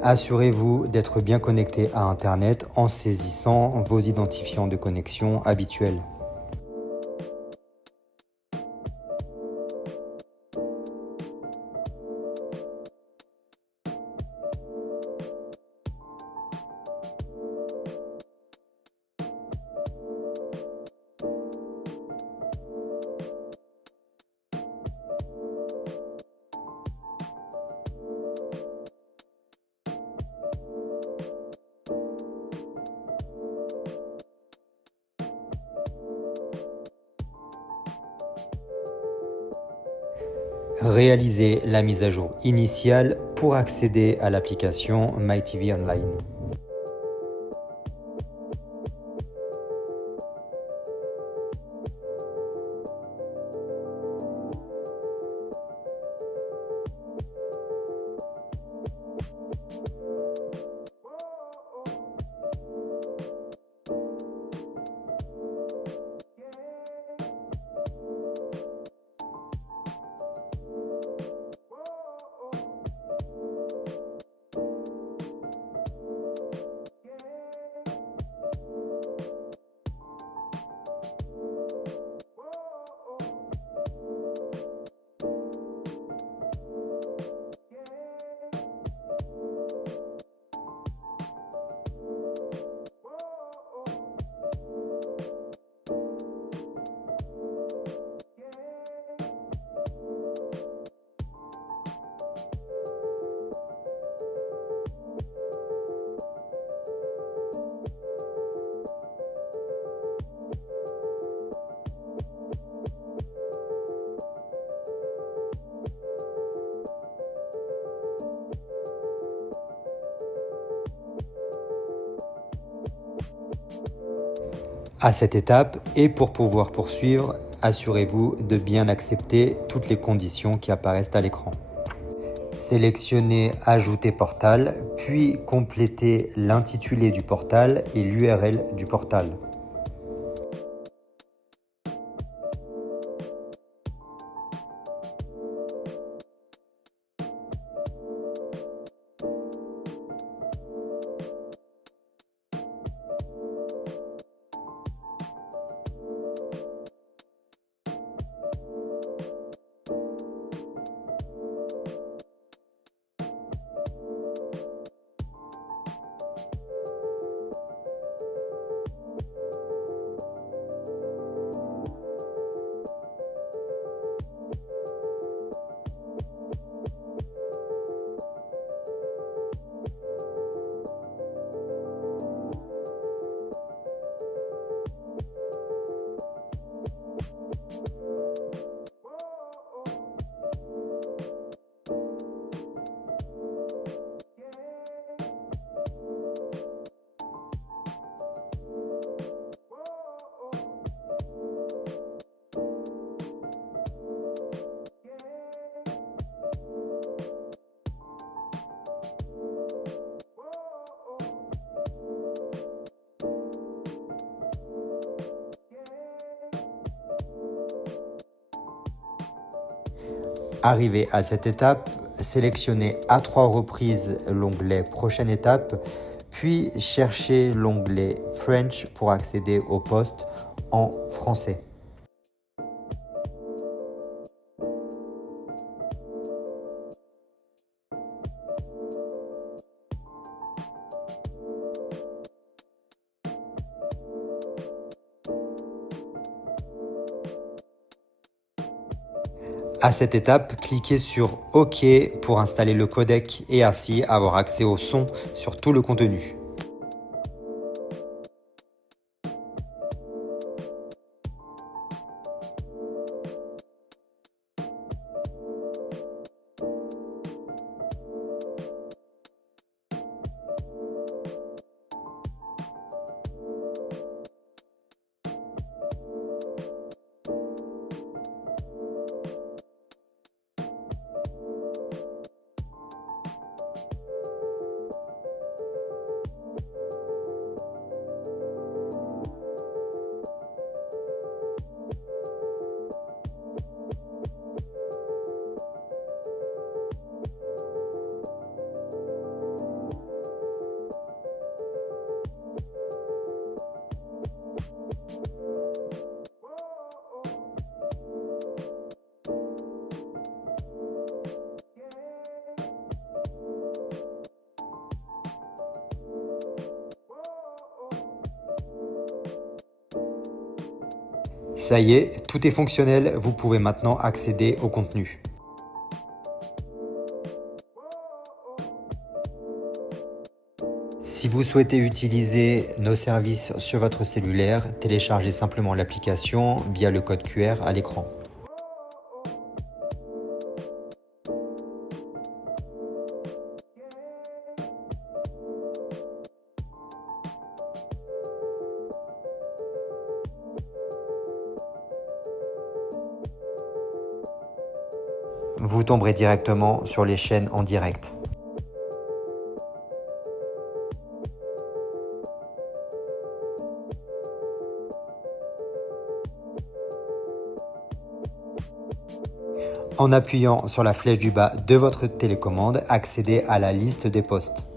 Assurez-vous d'être bien connecté à Internet en saisissant vos identifiants de connexion habituels. Réalisez la mise à jour initiale pour accéder à l'application MyTV Online. À cette étape, et pour pouvoir poursuivre, assurez-vous de bien accepter toutes les conditions qui apparaissent à l'écran. Sélectionnez Ajouter portal, puis complétez l'intitulé du portal et l'URL du portal. Arrivé à cette étape, sélectionnez à 3 reprises l'onglet Prochaine étape, puis cherchez l'onglet French pour accéder au poste en français. À cette étape, cliquez sur OK pour installer le codec et ainsi avoir accès au son sur tout le contenu. Ça y est, tout est fonctionnel, vous pouvez maintenant accéder au contenu. Si vous souhaitez utiliser nos services sur votre cellulaire, téléchargez simplement l'application via le code QR à l'écran. Vous tomberez directement sur les chaînes en direct. En appuyant sur la flèche du bas de votre télécommande, accédez à la liste des postes.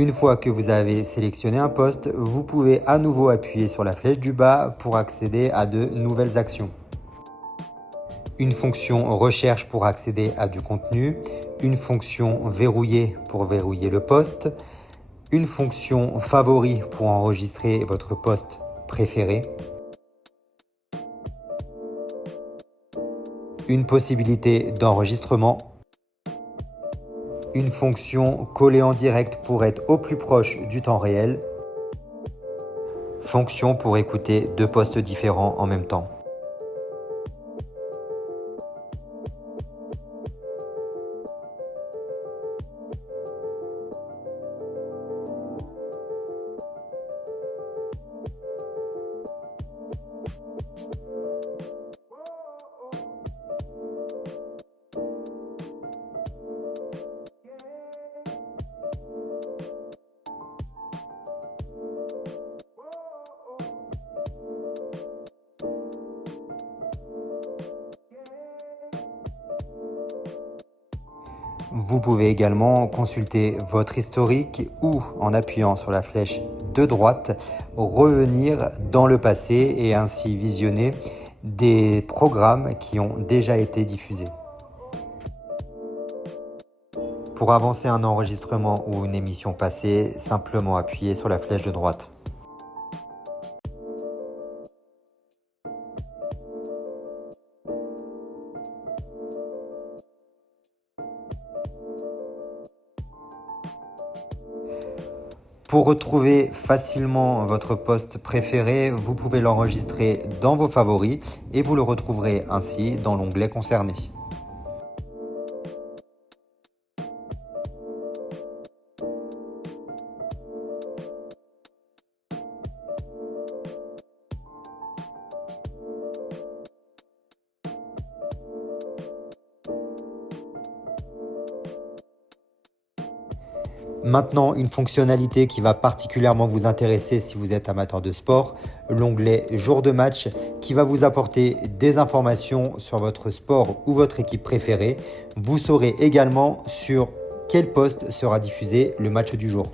Une fois que vous avez sélectionné un poste, vous pouvez à nouveau appuyer sur la flèche du bas pour accéder à de nouvelles actions. Une fonction recherche pour accéder à du contenu, une fonction verrouiller pour verrouiller le poste, une fonction favori pour enregistrer votre poste préféré, une possibilité d'enregistrement, une fonction coller en direct pour être au plus proche du temps réel, fonction pour écouter deux postes différents en même temps. Vous pouvez également consulter votre historique ou, en appuyant sur la flèche de droite, revenir dans le passé et ainsi visionner des programmes qui ont déjà été diffusés. Pour avancer un enregistrement ou une émission passée, simplement appuyez sur la flèche de droite. Pour retrouver facilement votre poste préféré, vous pouvez l'enregistrer dans vos favoris et vous le retrouverez ainsi dans l'onglet concerné. Maintenant, une fonctionnalité qui va particulièrement vous intéresser si vous êtes amateur de sport, l'onglet jour de match qui va vous apporter des informations sur votre sport ou votre équipe préférée. Vous saurez également sur quel poste sera diffusé le match du jour.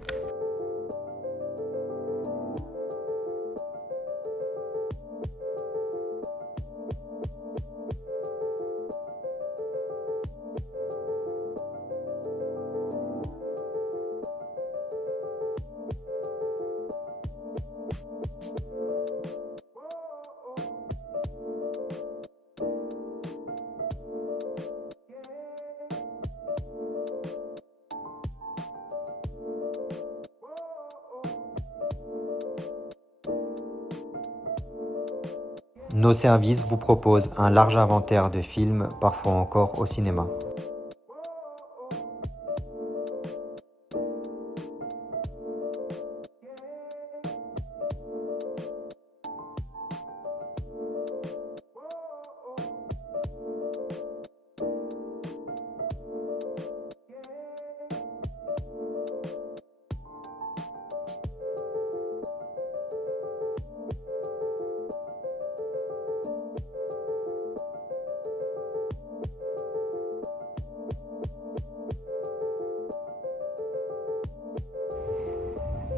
Nos services vous proposent un large inventaire de films, parfois encore au cinéma.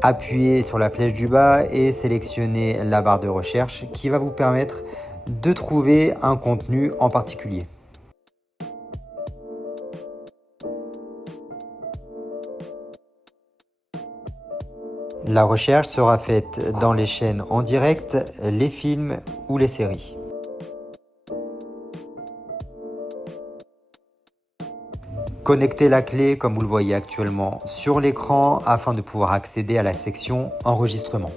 Appuyez sur la flèche du bas et sélectionnez la barre de recherche qui va vous permettre de trouver un contenu en particulier. La recherche sera faite dans les chaînes en direct, les films ou les séries. Connectez la clé comme vous le voyez actuellement sur l'écran afin de pouvoir accéder à la section enregistrement.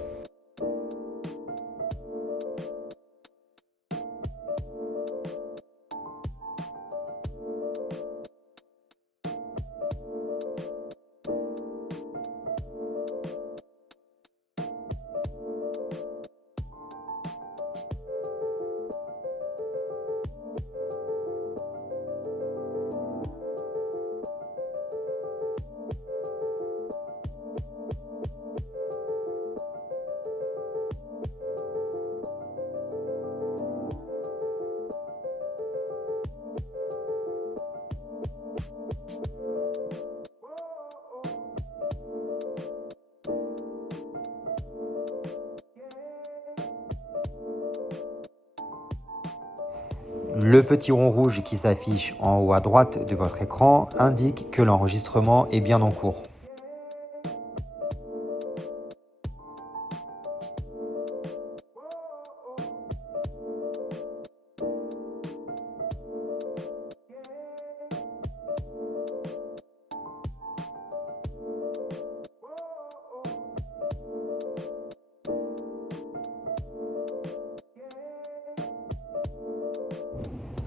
Le petit rond rouge qui s'affiche en haut à droite de votre écran indique que l'enregistrement est bien en cours.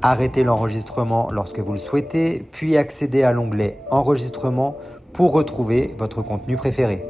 Arrêtez l'enregistrement lorsque vous le souhaitez, puis accédez à l'onglet Enregistrement pour retrouver votre contenu préféré.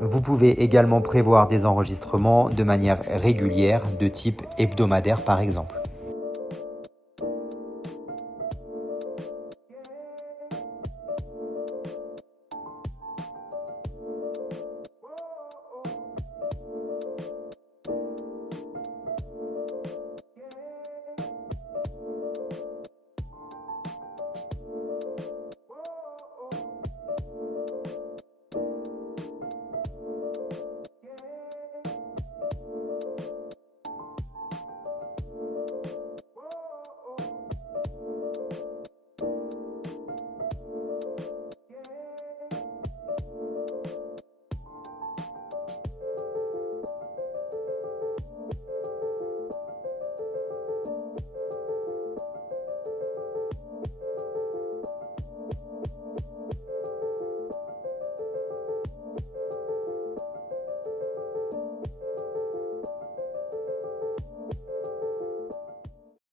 Vous pouvez également prévoir des enregistrements de manière régulière, de type hebdomadaire par exemple.